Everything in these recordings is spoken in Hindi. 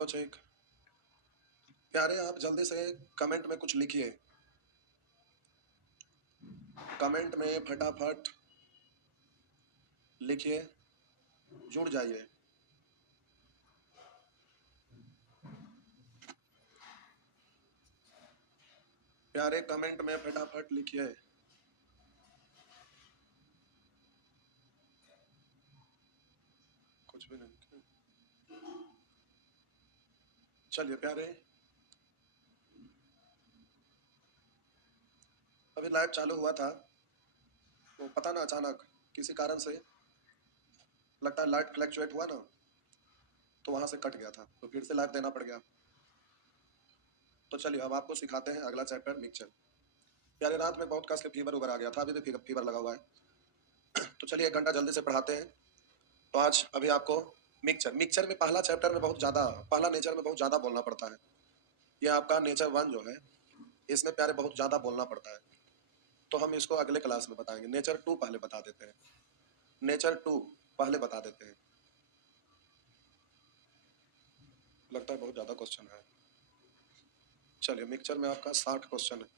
तो चेक प्यारे, आप जल्दी से कमेंट में कुछ लिखिए। कमेंट में फटाफट लिखिए, जुड़ जाइए। प्यारे कमेंट में फटाफट लिखिए। कुछ भी नहीं लिखे। चलिए प्यारे, अभी लाइव चालू हुआ था तो पता ना अचानक किसी कारण से लगता है लाइट फ्लैक्चुएट हुआ ना, तो वहां से कट गया था, तो फिर से लाइव देना पड़ गया। तो चलिए अब आपको सिखाते हैं अगला चैप्टर मिक्सचर। प्यारे, रात में बहुत कस के फीवर उबर आ गया था, अभी तो फीवर लगा हुआ है। तो चलिए 1 घंटा जल्दी से पढ़ाते हैं। तो आज अभी आपको मिक्सचर मिक्सचर में पहला चैप्टर में बहुत ज्यादा, पहला नेचर में बहुत ज्यादा बोलना पड़ता है। ये आपका नेचर 1 जो है, इसमें प्यारे बहुत ज्यादा बोलना पड़ता है, तो हम इसको अगले क्लास में बताएंगे। नेचर 2 पहले बता देते हैं। नेचर 2 पहले बता देते हैं। लगता है बहुत ज्यादा क्वेश्चन है। चलिए मिक्सचर में आपका 60 क्वेश्चन है।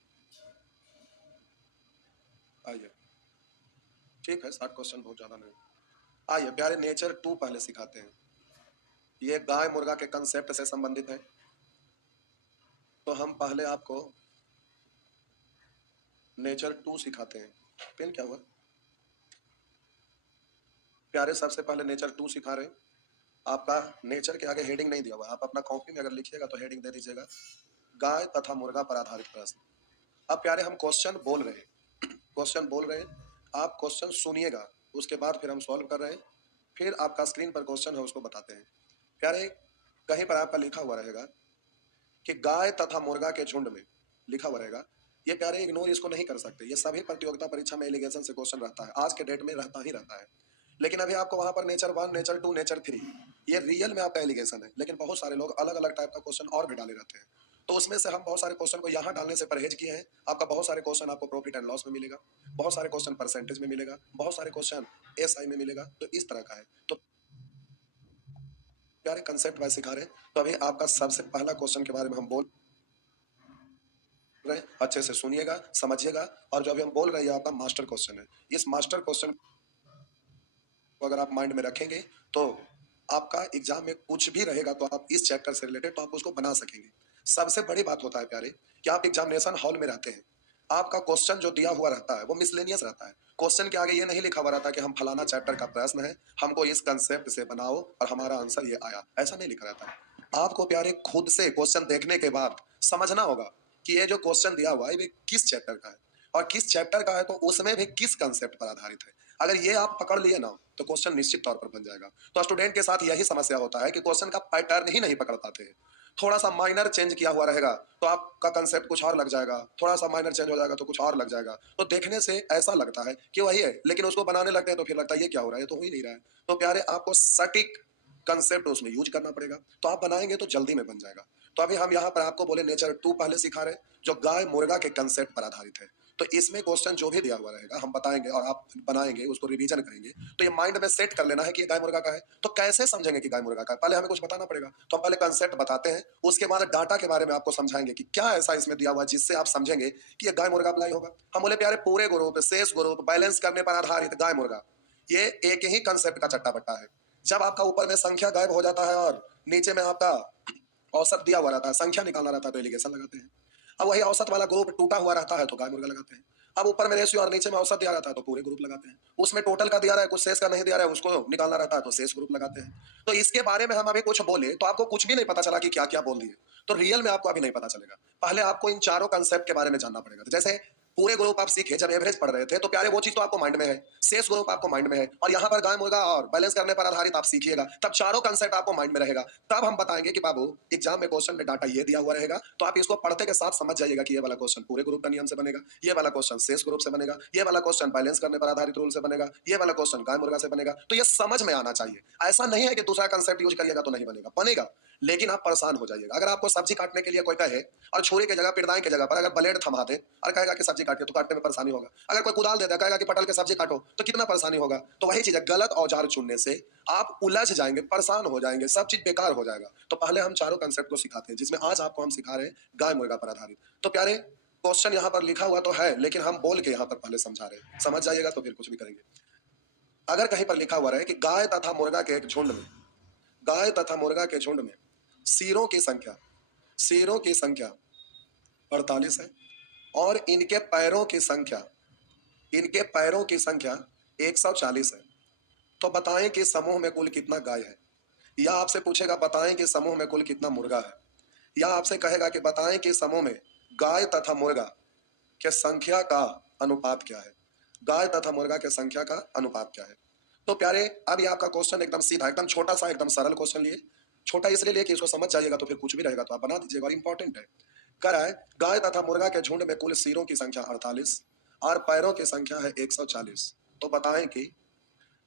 आइए, ठीक है, 60 क्वेश्चन बहुत ज्यादा नहीं। आइए प्यारे, नेचर 2 पहले सिखाते हैं। ये गाय मुर्गा के कंसेप्ट से संबंधित है, तो हम पहले आपको नेचर 2 सिखाते हैं। पेन क्या हुआ प्यारे? सबसे पहले नेचर 2 सिखा रहे हैं। आपका नेचर के आगे हेडिंग नहीं दिया हुआ, आप अपना कॉपी में अगर लिखिएगा तो हेडिंग दे दीजिएगा गाय तथा मुर्गा पर आधारित प्रश्न। अब प्यारे हम क्वेश्चन बोल रहे हैं, क्वेश्चन बोल रहे हैं, आप क्वेश्चन सुनिएगा, उसके बाद फिर हम सॉल्व कर रहे हैं, फिर आपका स्क्रीन पर क्वेश्चन है उसको बताते हैं। प्यारे, कहीं पर आपका लिखा हुआ रहेगा कि गाय तथा मुर्गा के झुंड में, लिखा हुआ रहेगा। ये प्यारे इग्नोर इसको नहीं कर सकते, ये सभी प्रतियोगिता परीक्षा में एलिगेशन से क्वेश्चन रहता है, आज के डेट में रहता ही रहता है। लेकिन अभी आपको वहां पर नेचर 1, नेचर 2, नेचर 3, ये रियल में आपका एलिगेशन है, लेकिन बहुत सारे लोग अलग अलग टाइप का क्वेश्चन और भी डाले रहते हैं। तो उसमें से हम बहुत सारे क्वेश्चन को यहाँ डालने से परहेज किए हैं। आपका बहुत सारे क्वेश्चन आपको प्रॉफिट एंड लॉस में मिलेगा, बहुत सारे क्वेश्चन परसेंटेज में मिलेगा, बहुत सारे क्वेश्चन एसआई में मिलेगा, तो इस तरह का है। तो प्यारे कंसेप्ट वाइज सिखा रहे हैं। तो अभी आपका सबसे पहला क्वेश्चन के बारे में हम बोल रहे हैं, अच्छे से सुनिएगा, समझिएगा, और जो अभी हम बोल रहे हैं ये आपका मास्टर क्वेश्चन है। इस मास्टर क्वेश्चन को अगर आप माइंड में रखेंगे तो आपका एग्जाम में कुछ भी रहेगा तो आप इस चैप्टर से रिलेटेड तो आप उसको बना सकेंगे। सबसे बड़ी बात होता है प्यारे कि आप एग्जामिनेशन हॉल में रहते हैं, आपका क्वेश्चन जो दिया हुआ रहता है वो मिसलेनियस रहता है। क्वेश्चन के आगे ये नहीं लिखा हुआ रहता कि हम फलाना चैप्टर का प्रश्न है, हमको इस कंसेप्ट से बनाओ और हमारा आंसर ये आया, ऐसा नहीं लिखा रहता है। आपको प्यारे खुद से क्वेश्चन देखने के बाद समझना होगा कि ये जो क्वेश्चन दिया हुआ है ये किस चैप्टर का है, और किस चैप्टर का है तो उसमें भी किस कंसेप्ट पर आधारित है। अगर ये आप पकड़ लिए ना तो क्वेश्चन निश्चित तौर पर बन जाएगा। तो स्टूडेंट के साथ यही समस्या होता है कि क्वेश्चन का पैटर्न ही नहीं पकड़ पाते हैं। थोड़ा सा माइनर चेंज किया हुआ रहेगा तो आपका कंसेप्ट कुछ और लग जाएगा, थोड़ा सा माइनर चेंज हो जाएगा तो कुछ और लग जाएगा। तो देखने से ऐसा लगता है कि वही है, लेकिन उसको बनाने लगते हैं तो फिर लगता है ये क्या हो रहा है, ये तो हो ही नहीं रहा है। तो प्यारे आपको सटीक कंसेप्ट उसमें यूज करना पड़ेगा, तो आप बनाएंगे तो जल्दी में बन जाएगा। तो अभी हम यहाँ पर आपको बोले नेचर 2 पहले सिखा रहे हैं, जो गाय मुर्गा के कंसेप्ट पर आधारित है। तो इसमें क्वेश्चन जो भी दिया हुआ रहेगा हम बताएंगे और आप बनाएंगे, उसको रिवीजन करेंगे। तो ये माइंड में सेट कर लेना है कि ये गाय मुर्गा का है। तो कैसे समझेंगे कि गाय मुर्गा का है? पहले हमें कुछ बताना पड़ेगा, तो हम पहले कंसेप्ट बताते हैं, उसके बाद डाटा के बारे में आपको समझाएंगे कि क्या ऐसा इसमें दिया हुआ है जिससे आप समझेंगे कि ये गाय मुर्गा अप्लाई होगा। हम बोले प्यारे पूरे ग्रुप, शेष ग्रुप, बैलेंस करने पर आधारित गाय मुर्गा, ये एक ही कंसेप्ट का चट्टा बट्टा है। जब आपका ऊपर में संख्या गायब हो जाता है और नीचे में आपका औसत दिया हुआ रहता है, संख्या निकालना रहता है, तो एलिगेशन लगाते हैं। अब वही औसत वाला ग्रुप टूटा हुआ रहता है तो गाय मुर्गा लगाते हैं। अब ऊपर में रेशियो और नीचे में औसत दिया रहता है तो पूरे ग्रुप लगाते हैं। उसमें टोटल का दिया रहा है, कुछ शेष का नहीं दिया रहा है, उसको निकालना रहता है तो शेष ग्रुप लगाते हैं। तो इसके बारे में हम अभी कुछ बोले तो आपको कुछ भी नहीं पता चला कि क्या क्या बोल दिए, तो रियल में आपको अभी नहीं पता चलेगा। पहले आपको इन चारों कंसेप्ट के बारे में जानना पड़ेगा। तो जैसे पूरे ग्रुप आप सीखे जब एवरेज पढ़ रहे थे तो प्यारे वो चीज तो आपको माइंड में है, शेष ग्रुप आपको माइंड में है, और यहाँ पर गाय मुर्गा और बैलेंस करने पर आधारित आप सीखिएगा, तब चारों कंसेप्ट आपको माइंड में रहेगा। तब हम बताएंगे कि बाबू एग्जाम में क्वेश्चन में डाटा ये दिया हुआ रहेगा, तो आप इसको पढ़ते के साथ समझ जाइएगा कि ये वाला क्वेश्चन पूरे ग्रुप का नियम से बनेगा, ये वाला क्वेश्चन शेष ग्रुप से बनेगा, ये वाला क्वेश्चन बैलेंस करने पर आधारित रूल से बनेगा, ये वाला क्वेश्चन गाय मुर्गा से बनेगा। तो ये समझ में आना चाहिए। ऐसा नहीं है कि दूसरा कंसेप्ट यूज करिएगा तो नहीं बनेगा, बनेगा, लेकिन आप परेशान हो जाइएगा। अगर आपको सब्जी काटने के लिए कोई कहे और छुरी की जगह, पिरदाई की जगह पर अगर ब्लेड थमा दे और कहेगा कि सब्जी काटिए, तो काटने में परेशानी होगा। अगर कोई कुदाल दे दे, कहेगा कि पटल के सब्जी काटो, तो कितना परेशानी होगा। तो वही चीज है, गलत औजार चुनने से आप उलझ जाएंगे, परेशान हो जाएंगे, सब चीज बेकार हो जाएगा। तो पहले हम चारों कंसेप्ट को सिखाते हैं, जिसमें आज आपको हम सिखा रहे हैं गाय मुर्गा पर आधारित। तो प्यारे, क्वेश्चन यहाँ पर लिखा हुआ तो है, लेकिन हम बोल के यहाँ पर पहले समझा रहे हैं, समझ जाइएगा तो फिर कुछ भी करेंगे। अगर कहीं पर लिखा हुआ रहे कि गाय तथा मुर्गा के एक झुंड में, गाय तथा मुर्गा के झुंड में सिरों की संख्या 48 है और इनके पैरों की संख्या 140 है, तो बताएं कि समूह में कुल कितना गाय है। या आपसे पूछेगा बताएं कि समूह में कुल कितना मुर्गा है, या आपसे कहेगा कि बताएं कि समूह में गाय तथा मुर्गा के संख्या का अनुपात क्या है। गाय तथा मुर्गा के संख्या का अनुपात क्या है। तो प्यारे, अब ये आपका क्वेश्चन एकदम सीधा, एकदम छोटा सा, एकदम सरल क्वेश्चन लिए। छोटा इसलिए लिए कि इसको समझ जाइएगा, तो फिर कुछ भी रहेगा तो आप बना दीजिएगा, और इंपॉर्टेंट है। कह रहा है गाय तथा मुर्गा के झुंड में कुल सिरों की संख्या 48 और पैरों की संख्या है 140, तो बताएं कि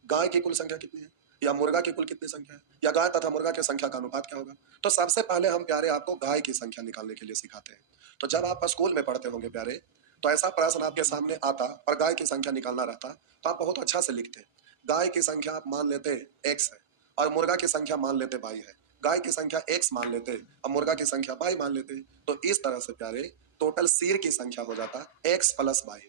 गाय की कुल संख्या कितनी है, या मुर्गा की कुल कितनी संख्या है, या गाय तथा मुर्गा की संख्या का अनुपात क्या होगा। तो सबसे पहले हम प्यारे आपको गाय की संख्या निकालने के लिए सिखाते हैं। तो जब आप स्कूल में पढ़ते होंगे प्यारे, तो ऐसा प्रश्न आपके सामने आता और गाय की संख्या निकालना रहता, तो आप बहुत अच्छा से लिखते। गाय की संख्या आप मान लेते एक्स है और मुर्गा की संख्या मान लेते वाई है। गाय की संख्या एक्स मान लेते और मुर्गा की संख्या वाई मान लेते। तो इस तरह से प्यारे टोटल सिर की संख्या हो जाता एक्स प्लस वाई।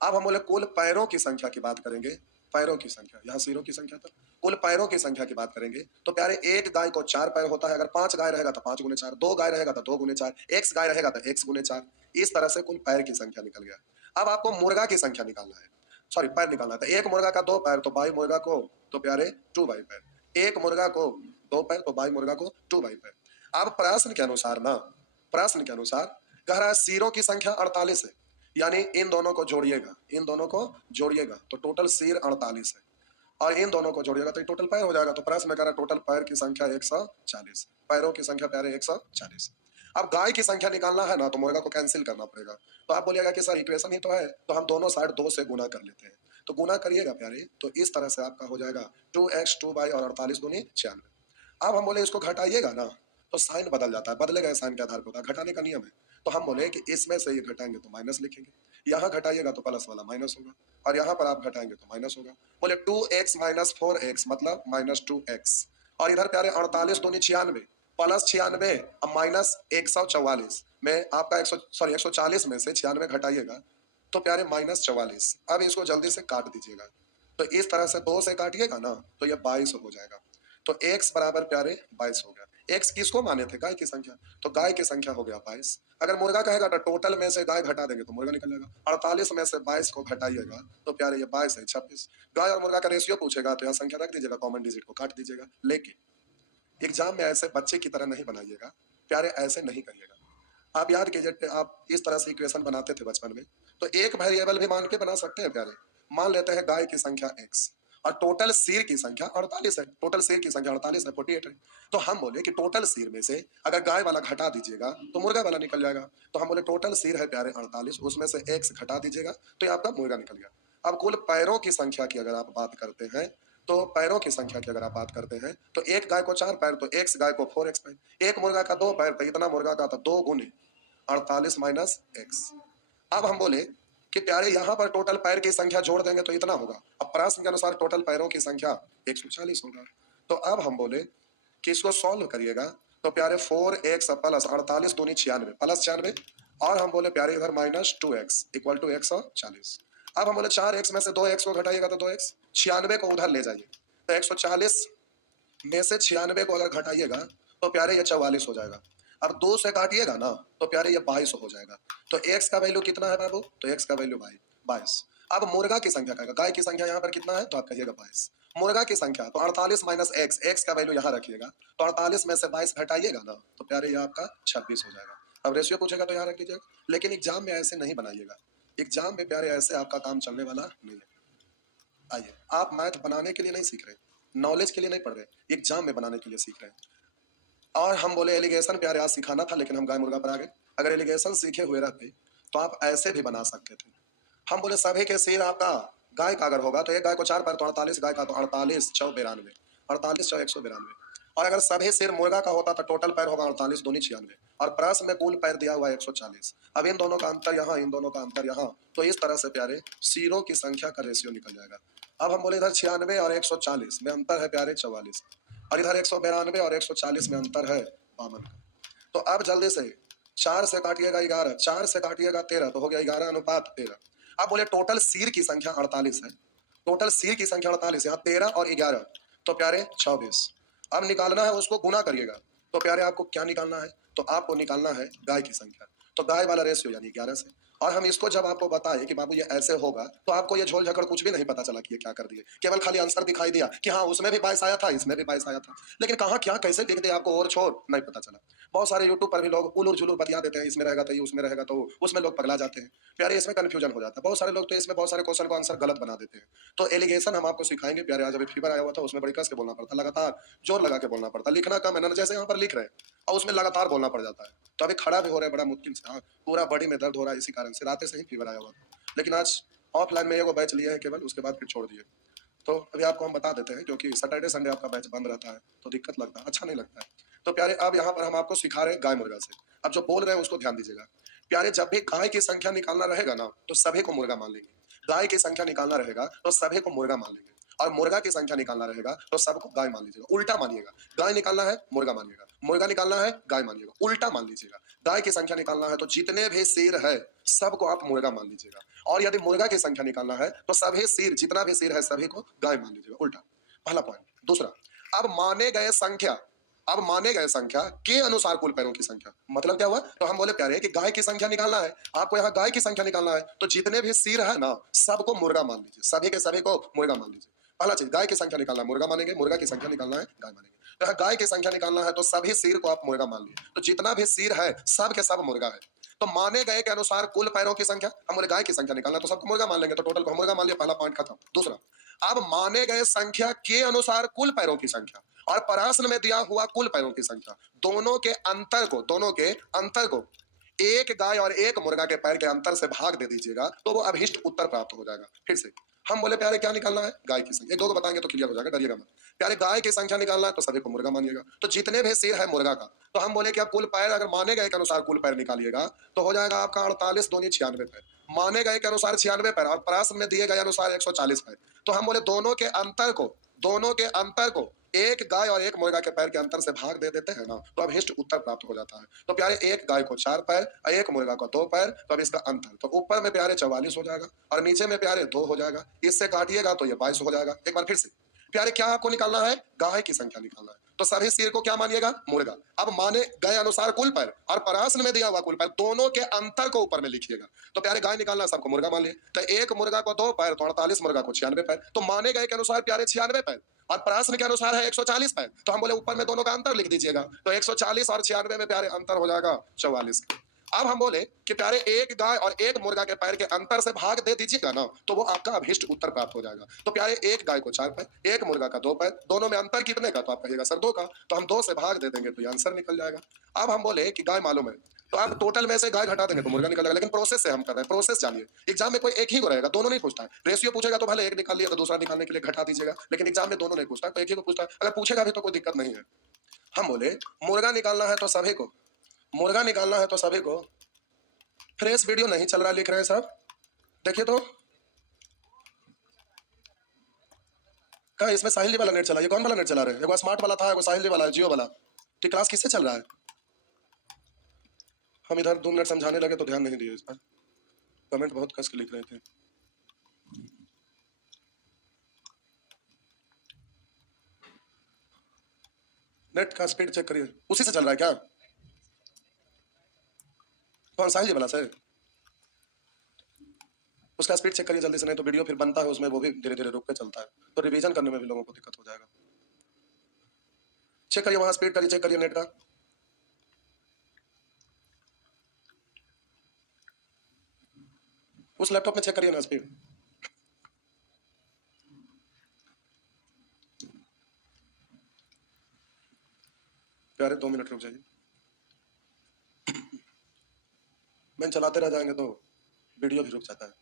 अब हम बोले कुल पैरों की संख्या की बात करेंगे, पैरों की संख्या, यहाँ सिरों की संख्या था, कुल पैरों की संख्या की बात करेंगे। तो प्यारे एक गाय को 4 पैर होता है, अगर 5 गाय रहेगा तो 5 गुने 4, 2 गाय रहेगा तो 2 गुने 4, एक्स गाय रहेगा तो एक्स गुने 4। इस तरह से कुल पैर की संख्या निकल गया। अब आपको मुर्गा की संख्या निकालना है, सॉरी पैर निकालना है। तो एक मुर्गा का 2 पैर, तो बाई मुर्गा को तो प्यारे 2 बाई पैर, एक मुर्गा को 2 पैर, तो बाई मुर्गा को 2 बाई पैर। अब प्रश्न के अनुसार ना, प्रश्न के अनुसार कह रहा है सिरों की संख्या 48 है, यानी इन दोनों को जोड़िएगा, इन दोनों को जोड़िएगा तो टोटल सिर 48 है, और इन दोनों को जोड़िएगा तो टोटल पैर हो जाएगा। तो प्रश्न में कह रहा है टोटल पैर की संख्या 140, पैरों की संख्या प्यारे 140। अब गाय की संख्या निकालना है ना, तो मुर्गा को कैंसिल करना पड़ेगा। तो आप बोलिएगा कि सर इक्वेशन ही तो है, तो हम दोनों साइड 2 से गुना कर लेते हैं। तो गुना करिएगा प्यारे, तो इस तरह से आपका हो जाएगा 2x 2 बाई और 48 दूनी 96। अब हम बोले इसको घटाइएगा ना, तो साइन बदल जाता है, बदलेगा साइन के आधार पर होता है, घटाने का नियम है। तो हम बोले कि इसमें से ये घटाएंगे तो माइनस लिखेंगे, यहाँ घटाइएगा तो प्लस वाला माइनस होगा, और यहाँ पर आप घटाएंगे तो माइनस होगा। बोले 2x माइनस 4x मतलब माइनस 2x, और इधर प्यारे 48 दूनी 96 प्लस 96 अब माइनस 144 में आपका 140 में से 96 घटाइएगा तो प्यारे माइनस 44। अब इसको जल्दी से काट दीजिएगा, तो इस तरह से 2 से काटिएगा ना तो ये 22 हो जाएगा। तो x बराबर प्यारे 22 हो गया। x किसको माने थे, गाय की संख्या, तो गाय की संख्या हो गया 22। अगर मुर्गा कहेगा तो टोटल में से गाय घटा देंगे तो मुर्गा निकल जाएगा, 48 में से 22 को घटाइएगा तो प्यारे ये 22 है 26। गाय और मुर्गा का रेशियो पूछेगा तो यहाँ संख्या रख दीजिएगा, कॉमन डिजिट को काट दीजिएगा। लेकिन एग्जाम में ऐसे बच्चे की तरह नहीं बनाइएगा प्यारे, ऐसे नहीं करिएगा। आप याद कीजिए, आप इस तरह से इक्वेशन बनाते थे बचपन में, तो एक वेरिएबल भी मान के बना सकते हैं प्यारे। मान लेते हैं गाय की संख्या x और टोटल सिर की संख्या 48 है, टोटल सिर की संख्या 48 है, 48 है। तो हम बोले कि टोटल सिर में से अगर गाय वाला घटा दीजिएगा तो मुर्गा वाला निकल जाएगा। तो हम बोले टोटल सिर है प्यारे 48, उसमें से x घटा दीजिएगा तो ये आपका मुर्गा निकल गया। अब कुल पैरों की संख्या की अगर आप बात करते हैं, तो पैरों की संख्या की अगर आप बात करते हैं, तो एक गाय को 4 पैर तो x गाय को 4x पैर, एक मुर्गा का 2 पैर तो इतना मुर्गा का तो 2 गुने 48 माइनस x। अब हम बोले कि प्यारे यहाँ पर टोटल पैर की संख्या जोड़ देंगे तो इतना होगा। अब प्रश्न के अनुसार टोटल पैरों की संख्या 140 होगा। तो अब हम बोले कि इसको सॉल्व करिएगा, तो प्यारे 4x प्लस 48 दूनी 96 प्लस 96, और हम बोले प्यारे इधर माइनस 2x इक्वल टू 140। अब हम बोले 4x में से 2x को घटाइएगा तो 2x, 96 को उधर ले जाइए तो 140 में से 96 को अगर घटाइएगा तो प्यारे ये 44 हो जाएगा। अब 2 से काटिएगा ना तो प्यारे ये 22 हो जाएगा। तो x का वैल्यू कितना है बाबू, तो x का वैल्यू 22। अब मुर्गा की संख्या कहेगा, गाय की संख्या यहाँ पर कितना है तो आप कहिएगा 22, मुर्गा की संख्या तो 48 माइनस x का वैल्यू यहाँ रखिएगा, तो 48 में से 22 घटाइएगा ना तो प्यारे ये आपका 26 हो जाएगा। अब रेशियो पूछेगा तो यहाँ रख दीजिएगा, लेकिन एग्जाम में ऐसे नहीं बनाइएगा, एग्जाम में प्यारे ऐसे आपका काम चलने वाला नहीं है। आइए, आप मैथ बनाने के लिए नहीं सीख रहे, नॉलेज के लिए नहीं पढ़ रहे, एग्जाम में बनाने के लिए सीख रहे हैं। और हम बोले एलिगेशन प्यारे आज सिखाना था, लेकिन हम गाय मुर्गा पर आ गए। अगर एलिगेशन सीखे हुए रहते तो आप ऐसे भी बना सकते थे। हम बोले सभी के सिर आपका गाय का अगर होगा तो एक गाय को 4 पैर तो 48 गाय का तो 48 × 92, 48 × 192, और अगर सभी सिर मुर्गा का होता तो टोटल पैर होगा 48 दूनी 96 और प्रश्न में कुल पैर दिया हुआ है 140। अब इन दोनों का अंतर यहाँ, इन दोनों का अंतर यहाँ, तो इस तरह से प्यारे सिरों की संख्या का रेशियो निकल जाएगा। अब हम बोले इधर 96 और 140 में अंतर है प्यारे 44 और इधर 192 और 140 में अंतर है 52 का। तो अब जल्दी से 4 से काटिएगा 11, 4 से काटिएगा 13, तो हो गया 11:13। अब बोले टोटल सिर की संख्या 48 है, टोटल सिर की संख्या 48, यहाँ 13 और 11 तो प्यारे 24। अब निकालना है उसको गुना करिएगा, तो प्यारे आपको क्या निकालना है, तो आपको निकालना है गाय की संख्या, तो गाय वाला रेशियो यानी 11 से। और हम इसको जब आपको बताए कि बाबू ये ऐसे होगा, तो आपको ये झोल झकड़ कुछ भी नहीं पता चला कि ये क्या कर दिए, केवल खाली आंसर दिखाई दिया कि हाँ उसमें भी 22 आया था, इसमें भी 22 आया था, लेकिन कहाँ क्या कैसे लिख दिया आपको और छोड़ नहीं पता चला। बहुत सारे यूट्यूब पर भी लोग उलूर जुलूर बतिया देते हैं, इसमें रहेगा तो ये, उसमें रहेगा तो उसमें लोग पगला जाते हैं प्यारे, इसमें कंफ्यूजन हो जाता है। बहुत सारे लोग तो इसमें बहुत सारे क्वेश्चन को आंसर गलत बना देते हैं। तो एलिगेशन हम आपको सिखाएंगे प्यारे। आज अभी फीवर आया हुआ था, उसमें बड़ी कस के बोलना पड़ता, लगातार जोर लगा के बोलना पड़ता, लिखना कम है ना, जैसे यहाँ पर लिख रहे हैं और उसमें लगातार बोलना पड़ जाता है। तो अभी खड़ा भी हो रहा है बड़ा मुश्किल से, हाँ पूरा बॉडी में दर्द हो रहा है, इसी कारण से रात से ही फीवर आया हुआ था, लेकिन आज ऑफलाइन में एगो बैच लिया है केवल, उसके बाद फिर छोड़ दिए। तो अभी आपको हम बता देते हैं, क्योंकि सैटरडे संडे आपका बैच बंद रहता है तो दिक्कत लगता है, अच्छा नहीं लगता है। तो प्यारे अब यहाँ पर हम आपको सिखा रहे हैं गाय मुर्गा से। अब जो बोल रहे हैं उसको ध्यान दीजिएगा प्यारे, जब भी गाय की संख्या निकालना रहेगा ना तो सभी को मुर्गा मान लेंगे, गाय की संख्या निकालना रहेगा तो सभी को मुर्गा मान लेंगे, और मुर्गा की संख्या निकालना रहेगा तो सबको गाय मान लीजिएगा, उल्टा मानिएगा। गाय निकालना है मुर्गा मानिएगा, मुर्गा निकालना है गाय मानिएगा, उल्टा मान लीजिएगा। गाय की संख्या निकालना है तो जितने भी सिर है सबको आप मुर्गा मान लीजिएगा, और यदि मुर्गा की संख्या निकालना है तो सभी सिर, जितना भी सिर है सभी को गाय मान लीजिएगा, उल्टा। पहला पॉइंट। दूसरा, अब माने गए संख्या, अब माने गए संख्या के अनुसार कुल पैरों की संख्या, मतलब क्या हुआ, तो हम बोले प्यारे कि गाय की संख्या निकालना है, आपको यहाँ गाय की संख्या निकालना है तो जितने भी सिर है ना सबको मुर्गा मान लीजिए, सभी के सभी को मुर्गा मान लीजिए। पहला चीज, गाय की संख्या निकालना है मुर्गा मानेंगे, मुर्गा की संख्या निकालना है गाय मानेंगे। तो यहाँ गाय की संख्या निकालना है तो सभी सिर को आप मुर्गा मान लिए, तो जितना भी सिर है सब के सब मुर्गा है। तो माने गए के अनुसार कुल पैरों की संख्या, हम बोले गाय की संख्या निकालना है तो सबको मुर्गा मान लेंगे, तो टोटल को हम मुर्गा मान लिया, पहला पॉइंट खत्म। दूसरा, अब माने गए संख्या के अनुसार कुल पैरों की संख्या और प्रश्न में दिया हुआ कुल पैरों की संख्या, दोनों के अंतर को, दोनों के अंतर को एक गाय और एक मुर्गा के पैर के अंतर से भाग दे दीजिएगा तो वो अभिष्ट उत्तर प्राप्त हो जाएगा। फिर से हम बोले प्यारे क्या निकालना है, गाय की संख्या, एक दो को बताएंगे तो क्लियर हो जाएगा, डरिएगा मत। प्यारे गाय की संख्या निकालना है तो सभी को मुर्गा मानिएगा, तो जितने भी सिर है मुर्गा का, तो हम बोले कि आप कुल पैर अगर माने गए के अनुसार कुल पैर निकालिएगा तो हो जाएगा आपका 48 दूनी 96 पैर, माने गए के अनुसार 96 पैर और प्रश्न में दिए गए अनुसार 140 पैर। तो हम बोले दोनों के अंतर को, दोनों के अंतर को एक गाय और एक मुर्गा के पैर के अंतर से भाग दे देते हैं ना तो अब हिष्ट उत्तर प्राप्त हो जाता है। तो प्यारे एक गाय को 4 पैर और एक मुर्गा को 2 पैर, तो अब इसका अंतर, तो ऊपर में प्यारे 44 हो जाएगा और नीचे में प्यारे 2 हो जाएगा, इससे काटिएगा तो ये 22 हो जाएगा। एक बार फिर से प्यारे क्या आपको निकालना है, गाय की संख्या निकालना है, तो सभी सिर को क्या मानिएगा, मुर्गा। अब माने गए अनुसार कुल पैर और प्रश्न में दिया हुआ कुल पैर, दोनों के अंतर को ऊपर में लिखिएगा। तो प्यारे गाय निकालना सबको मुर्गा मान लिए, तो एक मुर्गा को 2 पैर तो 48, मुर्गा को 96 पैर, तो माने गए के अनुसार प्यारे 96 पैर और प्रश्न के अनुसार है 140 पैर, तो हम बोले ऊपर में दोनों का अंतर लिख दीजिएगा, तो 140 और 96 में प्यारे अंतर हो जाएगा 44। अब हम बोले कि प्यारे एक गाय और एक मुर्गा के पैर के अंतर से भाग दे दीजिएगा ना तो वो आपका अभिष्ट उत्तर प्राप्त हो जाएगा। तो प्यारे एक गाय को 4 पैर, एक मुर्गा का 2 पैर, दोनों में अंतर कितने का, तो आप कहिएगा सर 2 का, तो हम 2 से भाग दे देंगे तो ये आंसर निकल जाएगा। अब हम बोले कि गाय मालूम है तो आप टोटल में से गाय घटा देंगे तो मुर्गा निकलेगा, लेकिन प्रोसेस से हम कर रहे हैं, प्रोसेस जानिए। एग्जाम में कोई एक ही को रहेगा, दोनों नहीं पूछता है, रेशियो पूछेगा तो भले एक निकाल लिया तो दूसरा निकालने के लिए घटा दीजिएगा, लेकिन एग्जाम में दोनों नहीं पूछता तो एक ही को पूछता है, अगर पूछेगा भी तो कोई दिक्कत नहीं है। हम बोले मुर्गा निकालना है तो सभी को, मुर्गा निकालना है तो सभी को। फ्रेश वीडियो नहीं चल रहा लिख रहे हैं सब, देखिए तो क्या इसमें साहिल जी वाला नेट चला, ये कौन वाला नेट चला रहे हैं, एगो स्मार्ट वाला था, एगो साहिल जी वाला है, जियो वाला। तो क्लास किससे चल रहा है, हम इधर 2 मिनट समझाने लगे तो ध्यान नहीं दिए इस पर, कमेंट बहुत कस के लिख रहे थे। नेट का स्पीड चेक करिए, उसी से चल रहा है क्या, कौन साहिल जी वाला से, उसका स्पीड चेक करिए जल्दी से, नहीं तो वीडियो फिर बनता है उसमें वो भी धीरे धीरे रुक के चलता है, तो रिवीजन करने में भी लोगों को दिक्कत हो जाएगा। चेक करिए वहां स्पीड करिए, चेक करिए नेट का, उस लैपटॉप में चेक करिए ना स्पीड। प्यारे 2 मिनट रुक जाइए, मैंने चलाते रह जाएंगे तो वीडियो भी रुक जाता है।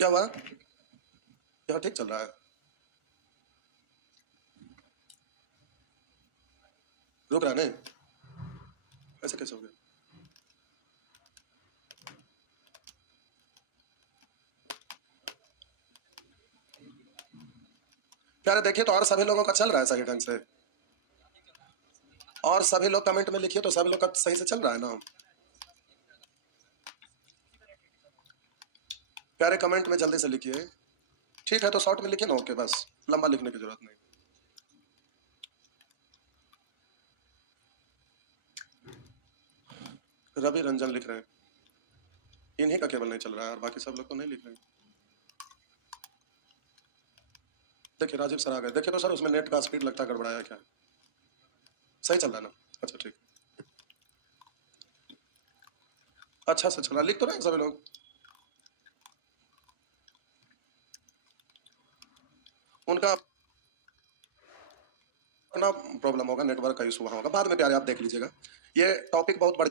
क्या हुआ, यहाँ ठीक चल रहा है, रुक रहा नहीं, ऐसे कैसे हो गया? प्यारे देखिए तो और सभी लोगों का चल रहा है सही ढंग से, और सभी लोग कमेंट में लिखिए तो सभी लोग का सही से चल रहा है ना। प्यारे कमेंट में जल्दी से लिखिए। ठीक है तो शॉर्ट में लिखिए ना, ओके, बस लंबा लिखने की जरूरत नहीं। रवि रंजन लिख रहे हैं, इन्हीं का केवल नहीं चल रहा है और बाकी सब लोग तो नहीं लिख रहे हैं। देखिए राजीव सर आ गए, देखिए तो सर उसमें नेट का स्पीड लगता गड़बड़ाया है क्या? सही चल रहा है ना? अच्छा ठीक, अच्छा से चल रहा, लिख तो रहे हैं सभी लोग। उनका अपना प्रॉब्लम होगा, नेटवर्क का इशू होगा, बाद में प्यारे आप देख लीजिएगा। ये टॉपिक बहुत बड़ा,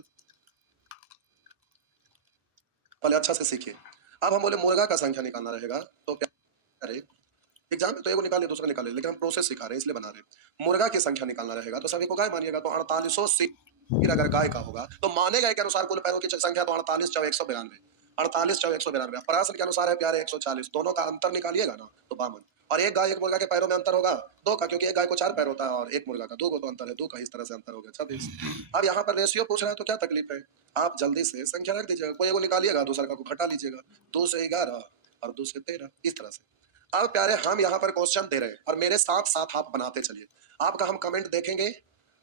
पहले अच्छा से सीखिए। अब हम बोले मुर्गा का संख्या निकालना रहेगा, तो प्यारे एग्जाम में तो एगो निकाले दूसरा निकाले, लेकिन हम प्रोसेस सिखा रहे हैं इसलिए बना रहे हैं। मुर्गा की संख्या निकालना रहेगा तो सभी को गाय मानिएगा, तो 4800 सिर अगर गाय का होगा तो माने गए के अनुसार कुल पैरों की संख्या तो 48 चौ 192, 48 चौ 192, प्रश्न के अनुसार है प्यारे 140, दोनों का अंतर निकालिएगा ना तो 52, और एक गाय एक मुर्गा के पैरों में अंतर होगा 2 का, क्योंकि एक गाय को 4 पैर होता है और एक मुर्गा का 2 को तो अंतर है 2 का, इस तरह से अंतर हो गया 26। अब यहाँ पर रेशियो पूछ रहा है तो क्या तकलीफ है, आप जल्दी से संख्या रख दीजिएगा, कोई एगो निकालिएगा दूसरा का को घटा लीजिएगा, 2 से 11 और 2 से 13, इस तरह से। अब प्यारे हम यहाँ पर क्वेश्चन दे रहे हैं और मेरे साथ साथ आप बनाते चलिए, आपका हम कमेंट देखेंगे,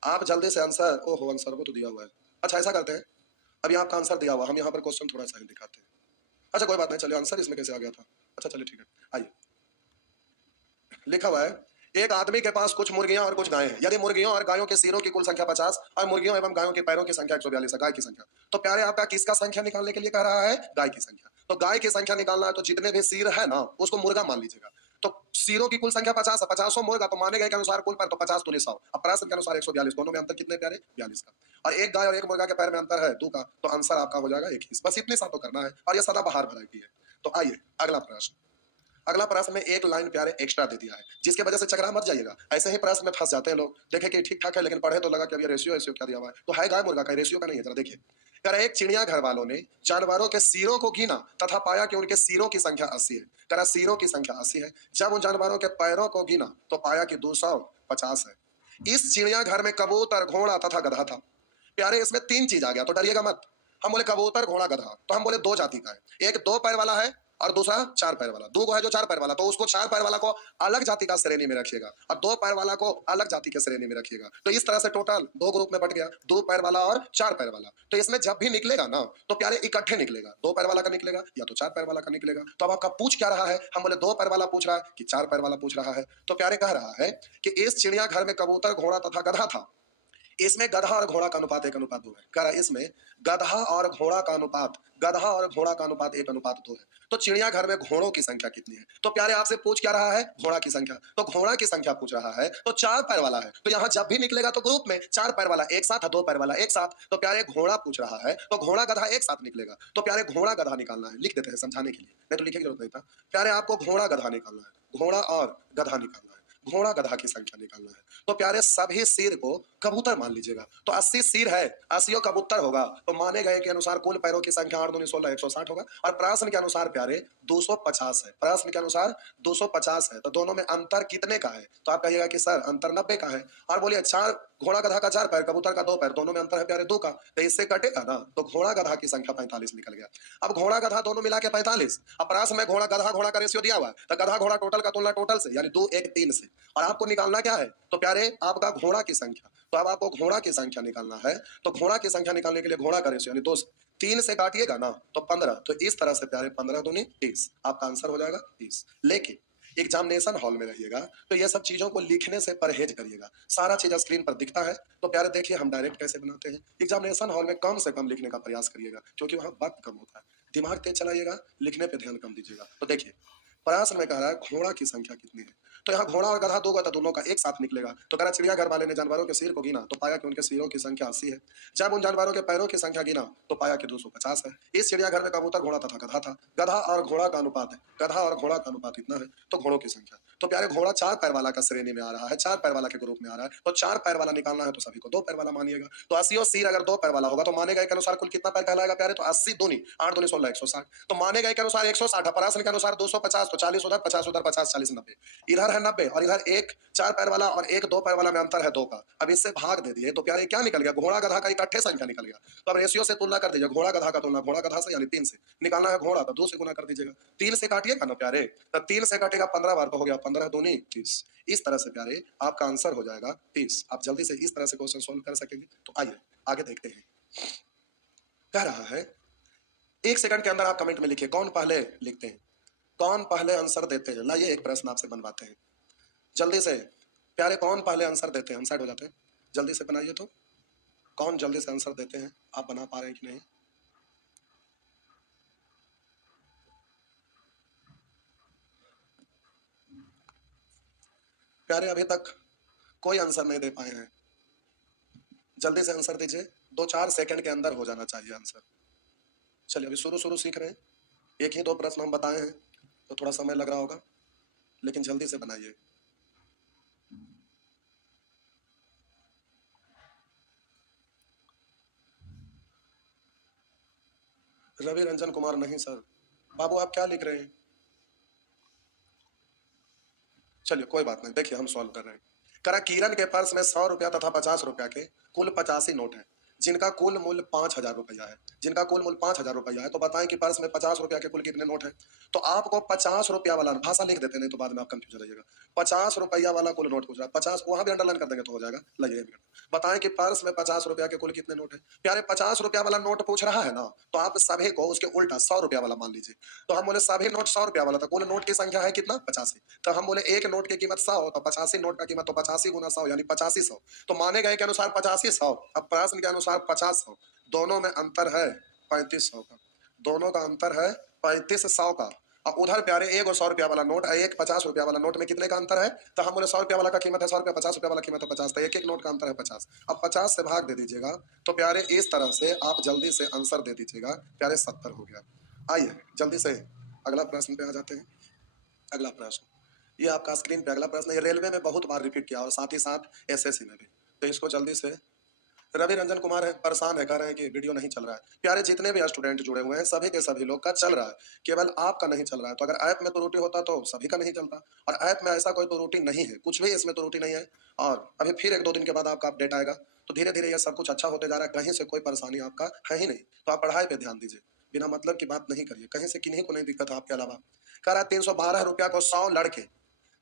आप जल्दी से आंसर, ओहो आंसर वो तो दिया हुआ है, अच्छा ऐसा करते हैं, अभी आपका आंसर दिया हुआ, हम यहाँ पर क्वेश्चन थोड़ा सा ही दिखाते हैं। अच्छा कोई बात नहीं, चलिए आंसर इसमें कैसे आ गया था, अच्छा चलिए ठीक है, आइए। लिखा हुआ है एक आदमी के पास कुछ मुर्गियां और कुछ गायें हैं, यदि मुर्गियों और गायों के सिरों की कुल संख्या 50 और मुर्गियों एवं गायों के पैरों की संख्या 142 है, गाय की संख्या, तो प्यारे आपका किसका संख्या निकालने के लिए कह रहा है, गाय की संख्या। तो गाय की संख्या निकालना है तो जितने भी सिर है ना उसको मुर्गा मान लीजिएगा, तो सिरों की कुल संख्या 50 है, 50 मुर्गा, तो माने गए के अनुसार कुल पैर तो 50 दूनी 100, अब प्रश्न के अनुसार 142, दोनों में अंतर कितने प्यारे, 42 का, और एक गाय और एक मुर्गा के पैर में अंतर है 2 का, तो आंसर आपका हो जाएगा 21, बस इतने सा तो करना है, और ये सदाबहार वैरायटी है। तो आइए अगला प्रश्न, अगला प्रश्न में एक लाइन प्यारे एक्स्ट्रा दे दिया है, जिसके वजह से चकरा मत जाइएगा, ऐसे ही प्रश्न में फंस जाते हैं लोग, देखे कि ठीक ठाक है लेकिन पढ़े तो लगा कि अब ये रेशियो रेशियो क्या दिया हुआ है, तो है गाय मुर्गा का, रेशियो का नहीं है, जरा देखिए। कह रहा है एक चिड़िया घर वालों ने जानवरों के सिरों को गिना तथा पाया कि उनके सिरों की संख्या 80 है, कह रहा सिरों की संख्या 80 है, जब उन जानवरों के पैरों को गिना तो पाया कि 250 है। इस चिड़िया घर में कबूतर, घोड़ा तथा गधा था। प्यारे इसमें 3 चीज आ गया, तो डरिएगा मत। हम बोले कबूतर, घोड़ा, गधा, तो हम बोले 2 जाति का है, एक 2 पैर वाला है और दूसरा 4 पैर वाला, 2 को है जो 4 पैर वाला, तो उसको 4 पैर वाला को अलग जाति का श्रेणी में रखिएगा और 2 पैर वाला को अलग जाति के श्रेणी में रखिएगा, तो इस तरह से टोटल 2 ग्रुप में बट गया, 2 पैर वाला और 4 पैर वाला। तो इसमें जब भी निकलेगा ना तो प्यारे इकट्ठे निकलेगा, 2 पैर वाला का निकलेगा या तो 4 पैर वाला का निकलेगा। तो अब आपका पूछ क्या रहा है, हम बोले 2 पैर वाला पूछ रहा है कि 4 पैर वाला पूछ रहा है, तो प्यारे कह रहा है कि इस चिड़िया घर में कबूतर, घोड़ा तथा गधा था, इसमें गधा और घोड़ा का अनुपात 1:2 है, कह रहा है इसमें गधा और घोड़ा का अनुपात, गधा और घोड़ा का अनुपात 1:2 है, तो चिड़िया घर में घोड़ों की संख्या कितनी है, तो प्यारे आपसे पूछ क्या रहा है, घोड़ा की संख्या, तो घोड़ा की संख्या पूछ रहा है, तो 4 पैर वाला है, तो यहाँ जब भी निकलेगा तो ग्रुप में 4 पैर वाला एक साथ है, 2 पैर वाला एक साथ, तो प्यारे घोड़ा पूछ रहा है तो घोड़ा गधा एक साथ निकलेगा, तो प्यारे घोड़ा गधा निकालना है, लिख देते हैं समझाने के लिए, नहीं तो लिखने की जरूरत नहीं था। प्यारे आपको घोड़ा गधा निकालना है, घोड़ा और गधा निकालना है, घोड़ा गधा की संख्या निकालना है, तो प्यारे सभी सिर को कबूतर मान लीजिएगा, तो 80 सिर है, 80 कबूतर होगा, तो माने गए के अनुसार कुल पैरों की संख्या 8 दूनी 16, 160 होगा, और प्रश्न के अनुसार प्यारे 250 है, प्रश्न के अनुसार 250 है, तो दोनों में अंतर कितने का है, तो आप कहिएगा कि सर अंतर 90 का है, और बोलिए 4 घोड़ा गधा का 4 पैर, कबूतर का 2 पैर, दोनों में अंतर है प्यारे 2 का, तो इससे कटेगा ना, तो घोड़ा गधा की संख्या 45 निकल गया। अब घोड़ा गधा दोनों मिला के 45, अब प्रश्न में घोड़ा गधा घोड़ा का रेशियो दिया हुआ है, तो गधा घोड़ा टोटल का तुलना टोटल से यानी 2 1 3 से, और आपको निकालना क्या है, तो प्यारे आपका घोड़ा की संख्या, तो अब आपको घोड़ा की संख्या निकालना है, तो घोड़ा की संख्या निकालने के लिए घोड़ा का रेशियो यानी 2 3 से काटिएगा ना तो 15, तो इस तरह से प्यारे 15 दूनी 30, आपका आंसर हो जाएगा 30। लेकिन एग्जामिनेशन हॉल में रहिएगा तो ये सब चीजों को लिखने से परहेज करिएगा, सारा चीज स्क्रीन पर दिखता है, तो प्यारे देखिए हम डायरेक्ट कैसे बनाते हैं, एग्जामिनेशन हॉल में कम से कम लिखने का प्रयास करिएगा, क्योंकि वहां वक्त कम होता है, दिमाग तेज चलाइएगा, लिखने पे ध्यान कम दीजिएगा। तो देखिए प्रश्न में कह रहा है घोड़ा की संख्या कितनी है। तो यहाँ घोड़ा और गधा दो होगा तो दोनों का एक साथ निकलेगा। तो कह रहा चिड़ियाघर वाले ने जानवरों के सिर को गिना तो पाया कि उनके सिरों की संख्या 80 है। जब उन जानवरों के पैरों की संख्या गिना तो पाया कि 250 है। इस चिड़ियाघर में कबूतर, घोड़ा तथा गधा था। गधा और घोड़ा का अनुपात है, गधा और घोड़ा का अनुपात इतना है, तो घोड़ों की संख्या। तो प्यारे घोड़ा 4 पैर वाला का श्रेणी में आ रहा है, 4 पैर वाला के ग्रुप में आ रहा है। तो 4 पैर वाला निकालना है तो सभी को 2 पैर वाला मानिएगा। तो 80 और सिर अगर 2 पैर वाला होगा तो मानेगा के अनुसार कुल कितना पैर कहलाएगा प्यारे? तो 80 दूनी 8 दूनी 16 160। तो मानेगा के अनुसार 160 प्रश्न के अनुसार 250 तो 40 उधर 50 उधर 50 40 90। इधर है 90 और इधर एक 4 पैर वाला और एक 2 पैर वाला में अंतर है 2 का। अब इससे भाग दे दिए तो प्यारे क्या निकल गया? घोड़ा गधा का इकट्ठे संख्या निकल गया। तो अब रेशियो से तुलना कर दीजिए, घोड़ा गधा का तुलना घोड़ा गधा से यानी 3 से। निकालना है घोड़ा तो 2 से गुना कर दीजिएगा। 3 से काटिएगा ना प्यारे, तो 3 से काटेगा 15 बार तो हो गया 15 दूनी 30। इस तरह से प्यारे आपका आंसर हो जाएगा 30। आप जल्दी से इस तरह से क्वेश्चन सोल्व कर सकेंगे। तो आइए आगे देखते हैं। कह रहा है 1 सेकंड के अंदर आप कमेंट में लिखिए कौन पहले लिखते हैं, कौन पहले आंसर देते हैं। लाइए एक प्रश्न आपसे बनवाते हैं जल्दी से प्यारे, कौन पहले आंसर देते हैं? हम साइड हो जाते हैं, जल्दी से बनाइए। तो कौन जल्दी से आंसर देते हैं? आप बना पा रहे हैं कि नहीं? प्यारे अभी तक कोई आंसर नहीं दे पाए हैं, जल्दी से आंसर दीजिए। 2-4 सेकंड के अंदर हो जाना चाहिए आंसर। चलिए अभी शुरू शुरू सीख रहे हैं, एक ही 2 प्रश्न हम बताए हैं तो थोड़ा समय लग रहा होगा, लेकिन जल्दी से बनाइए। रवि रंजन कुमार नहीं सर। बाबू आप क्या लिख रहे हैं? चलिए कोई बात नहीं, देखिए हम सॉल्व कर रहे हैं। करा किरण के पर्स में 100 रुपया तथा 50 रुपया के कुल 85 नोट है, जिनका कुल मूल्य 5,000 रुपया है। जिनका कुल मूल्य 5,000 रुपया है तो बताएं कि पर्स में 50 रुपया के कुल कितने नोट है। तो आपको 50 रुपया वाला भाषा लिख देते, नहीं तो बाद में आप कंफ्यूज हो जाइएगा। 50 रुपया वाला कुल नोट पूछ रहा है, 50 वहां भी अंडरलाइन कर देंगे तो हो जाएगा। लाइए बताएं कि पर्स में 50 रुपया के कुल कितने नोट है। प्यारे 50 रुपया वाला नोट पूछ रहा है ना, तो आप सभी को उसके उल्टा 100 रुपया वाला मान लीजिए। तो हम बोले सभी नोट 100 रुपया वाला था, कुल नोट की संख्या है कितना? 85। तो हम बोले एक नोट की कीमत 100 तो 85 नोट का कीमत तो 85 गुना 100 यानी 85 100। तो माने गए के अनुसार 85 100। अब प्रश्न के अनुसार 50 100, दोनों में अंतर है 3500 का। दोनों का अंतर है 3500 का। और उधर प्यारे एक और 100 रुपया वाला नोट है, एक 50 रुपया वाला नोट में कितने का अंतर है? तो हम बोले 100 रुपया वाला का कीमत है 100 रुपया, 50 रुपया वाला कीमत है 50, तो एक एक नोट का अंतर है 50। अब 50 से भाग दे दीजिएगा तो प्यारे इस तरह से आप जल्दी से आंसर दे दीजिएगा। प्यारे 70 हो गया। आइए जल्दी से अगला प्रश्न पे आ जाते हैं। अगला प्रश्न ये आपका स्क्रीन पे अगला प्रश्न, ये रेलवे में बहुत बार रिपीट किया और साथ ही साथ एसएससी में भी। तो इसको जल्दी से रवि रंजन कुमार है, परेशान है, कह रहे हैं कि वीडियो नहीं चल रहा है। प्यारे जितने भी स्टूडेंट जुड़े हुए हैं सभी के सभी लोग का चल रहा है, केवल आपका नहीं चल रहा है। तो अगर ऐप में त्रुटि होता तो सभी का नहीं चलता, और ऐप में ऐसा कोई त्रुटि नहीं है, कुछ भी इसमें त्रुटि नहीं है। और अभी फिर 1-2 दिन के बाद आपका अपडेट आएगा, तो धीरे धीरे यह सब कुछ अच्छा होते जा रहा है। कहीं से कोई परेशानी आपका है ही नहीं। तो आप पढ़ाई पे ध्यान दीजिए, बिना मतलब की बात नहीं करिए। कहीं से किन्हीं को नहीं दिक्कत है आपके अलावा। कह रहा है 312 रुपया को 100 लड़के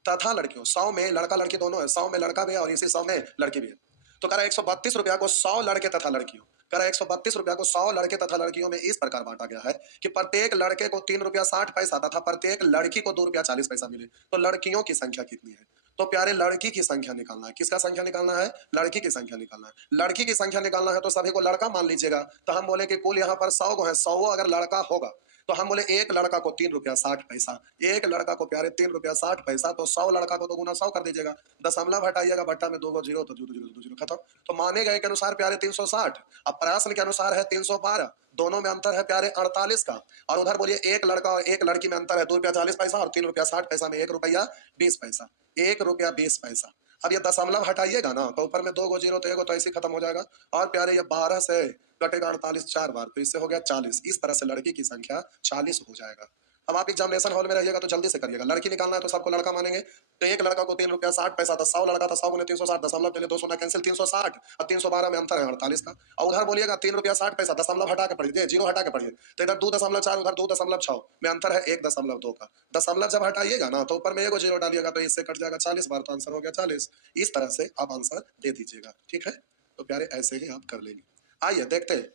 तथा लड़कियों, 100 में लड़का लड़की दोनों है, 100 में लड़का भी है और इसी 100 में लड़की भी है। तो कह रहा 132 रुपया को 100 लड़के तथा लड़कियों, कह रहा 132 रुपया को 100 लड़के तथा लड़कियों में इस प्रकार बांटा गया है कि प्रत्येक लड़के को 3 रुपया 60 पैसा तथा प्रत्येक लड़की को 2 रुपया 40 पैसा मिले। तो लड़कियों की संख्या कितनी है? तो प्यारे लड़की की संख्या निकालना है। किसका संख्या निकालना है? लड़की की संख्या निकालना है। लड़की की संख्या निकालना है तो सभी को लड़का मान लीजिएगा। तो हम बोले कि कुल यहाँ पर 100 को है, 100 अगर लड़का होगा तो हम बोले एक लड़का को 3 रुपया 60 पैसा, एक लड़का को प्यारे 3 रुपया 60 पैसा, तो 100 लड़का को तो गुना 100 कर दीजिएगा, दशमलव हटाइएगा, भट्टा में 2 गो जीरो तो 0 खत्म। तो माने गए के अनुसार प्यारे 360। अब प्रश्न के अनुसार है 312, दोनों में अंतर है प्यारे 48 का। और उधर बोलिए एक लड़का और एक लड़की में अंतर है 2 रुपया 40 पैसा और 3 रुपया 60 पैसा में 1 रुपया 20 पैसा, 1 रुपया 20 पैसा। अब ये दशमलव हटाइएगा ना तो ऊपर में 2 गो जीरो तो 1 तो ऐसे ही खत्म हो जाएगा। और प्यारे ये 12 से कटेगा 48 4 बार, तो इससे हो गया 40। इस तरह से लड़की की संख्या 40 हो जाएगा। अब आप एग्जामिनेशन हॉल में रहिएगा तो जल्दी से करिएगा। लड़की निकालना है तो सबको लड़का मानेंगे। तो एक लड़का को 3 रुपया 60 पैसा था, 100 लड़का था, 100 गुने 360, दशमलव के लिए 2 शून्य कैंसिल, 360। और 312 में अंतर है 48 का। और उधर बोलिएगा 3 रुपया 60 पैसा, दशमलव हटा के पढ़िए, जीरो हटा के पढ़िए। तो इधर 2.4 उधर 2.6 में अंतर है 1.2 का। दशमलव जब हटाइएगा ना तो ऊपर में 1 जीरो डालिएगा तो इससे कट जाएगा 40 बार, तो आंसर हो गया 40। इस तरह से आप आंसर दे दीजिएगा, ठीक है। तो प्यारे ऐसे ही आप कर लेंगे। आइए देखते हैं।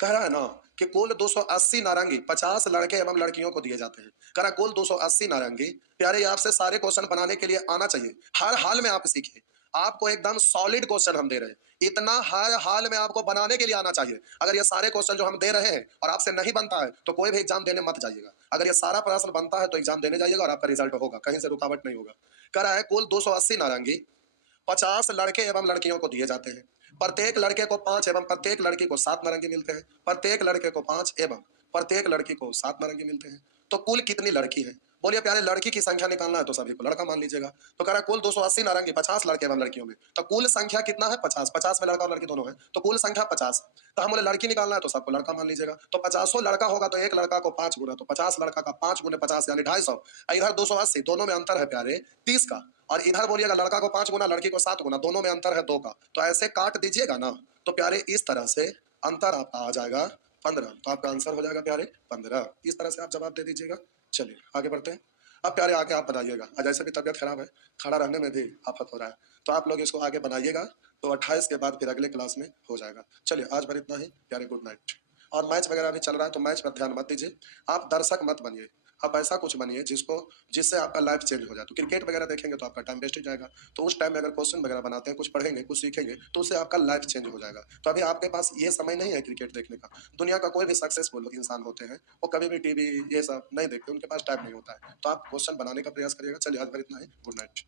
कह रहा है ना कि कुल 280 नारंगी 50 लड़के एवं लड़कियों को दिए जाते हैं। कह रहा कुल 280 नारंगी। प्यारे आपसे सारे क्वेश्चन बनाने के लिए आना चाहिए, हर हाल में आप सीखिए। आपको एकदम सॉलिड क्वेश्चन हम दे रहे हैं। इतना हर हाल में आपको बनाने के लिए आना चाहिए। अगर ये सारे क्वेश्चन जो हम दे रहे हैं और आपसे नहीं बनता है तो कोई भी एग्जाम देने मत जाइएगा। अगर ये सारा प्रश्न बनता है तो एग्जाम देने जाइएगा और आपका रिजल्ट होगा, कहीं से रुकावट नहीं होगा। कह रहा है कुल 280 नारंगी 50 लड़के एवं लड़कियों को दिए जाते हैं। प्रत्येक लड़के को 5 एवं प्रत्येक लड़की को 7 नारंगी मिलते हैं। प्रत्येक लड़के को 5 एवं प्रत्येक लड़की को 7 नारंगी मिलते हैं। तो कुल कितनी लड़की है? बोलिए प्यारे, लड़की की संख्या निकालना है तो सभी को लड़का मान लीजिएगा। तो कह रहा है कुल 280 नारंगी 50 लड़के एवं लड़कियों में, तो कुल संख्या कितना है? 50। 50 में लड़का और लड़की दोनों है, तो कुल संख्या 50। तो हम बोले लड़की निकालना है तो सबको लड़का मान लीजिएगा। तो 50 लड़का होगा तो एक लड़का को 5 गुना, तो 50 लड़का का 5 गुने 50 यानी 250। इधर 280, दोनों में अंतर है प्यारे 30 का। और इधर बोलिएगा लड़का को 5 गुना लड़की को 7 गुना, दोनों में अंतर है 2 का। तो ऐसे काट दीजिएगा ना, तो प्यारे इस तरह से अंतर आपका आ जाएगा 15। तो आपका आंसर हो जाएगा प्यारे 15। इस तरह से आप जवाब दे दीजिएगा। चलिए आगे बढ़ते हैं। अब प्यारे आगे आप बनाइएगा, आज ऐसे भी तबियत खराब है, खड़ा रहने में भी आफत हो रहा है, तो आप लोग इसको आगे बनाइएगा। तो 28 के बाद फिर अगले क्लास में हो जाएगा। चलिए आज भर इतना ही प्यारे, गुड नाइट। और मैच वगैरह भी चल रहा है तो मैच पर ध्यान मत दीजिए, आप दर्शक मत बनिए। आप ऐसा कुछ बनिए जिससे आपका लाइफ चेंज हो जाए। तो क्रिकेट वगैरह देखेंगे तो आपका टाइम वेस्ट हो जाएगा। तो उस टाइम में अगर क्वेश्चन वगैरह बनाते हैं, कुछ पढ़ेंगे, कुछ सीखेंगे, तो उससे आपका लाइफ चेंज हो जाएगा। तो अभी आपके पास ये समय नहीं है क्रिकेट देखने का। दुनिया का कोई भी सक्सेसफुल इंसान होते हैं, वो कभी भी टीवी ये सब नहीं देखते, उनके पास टाइम नहीं होता है। तो आप क्वेश्चन बनाने का प्रयास करिएगा। चलिए आज भर इतना ही, गुड नाइट।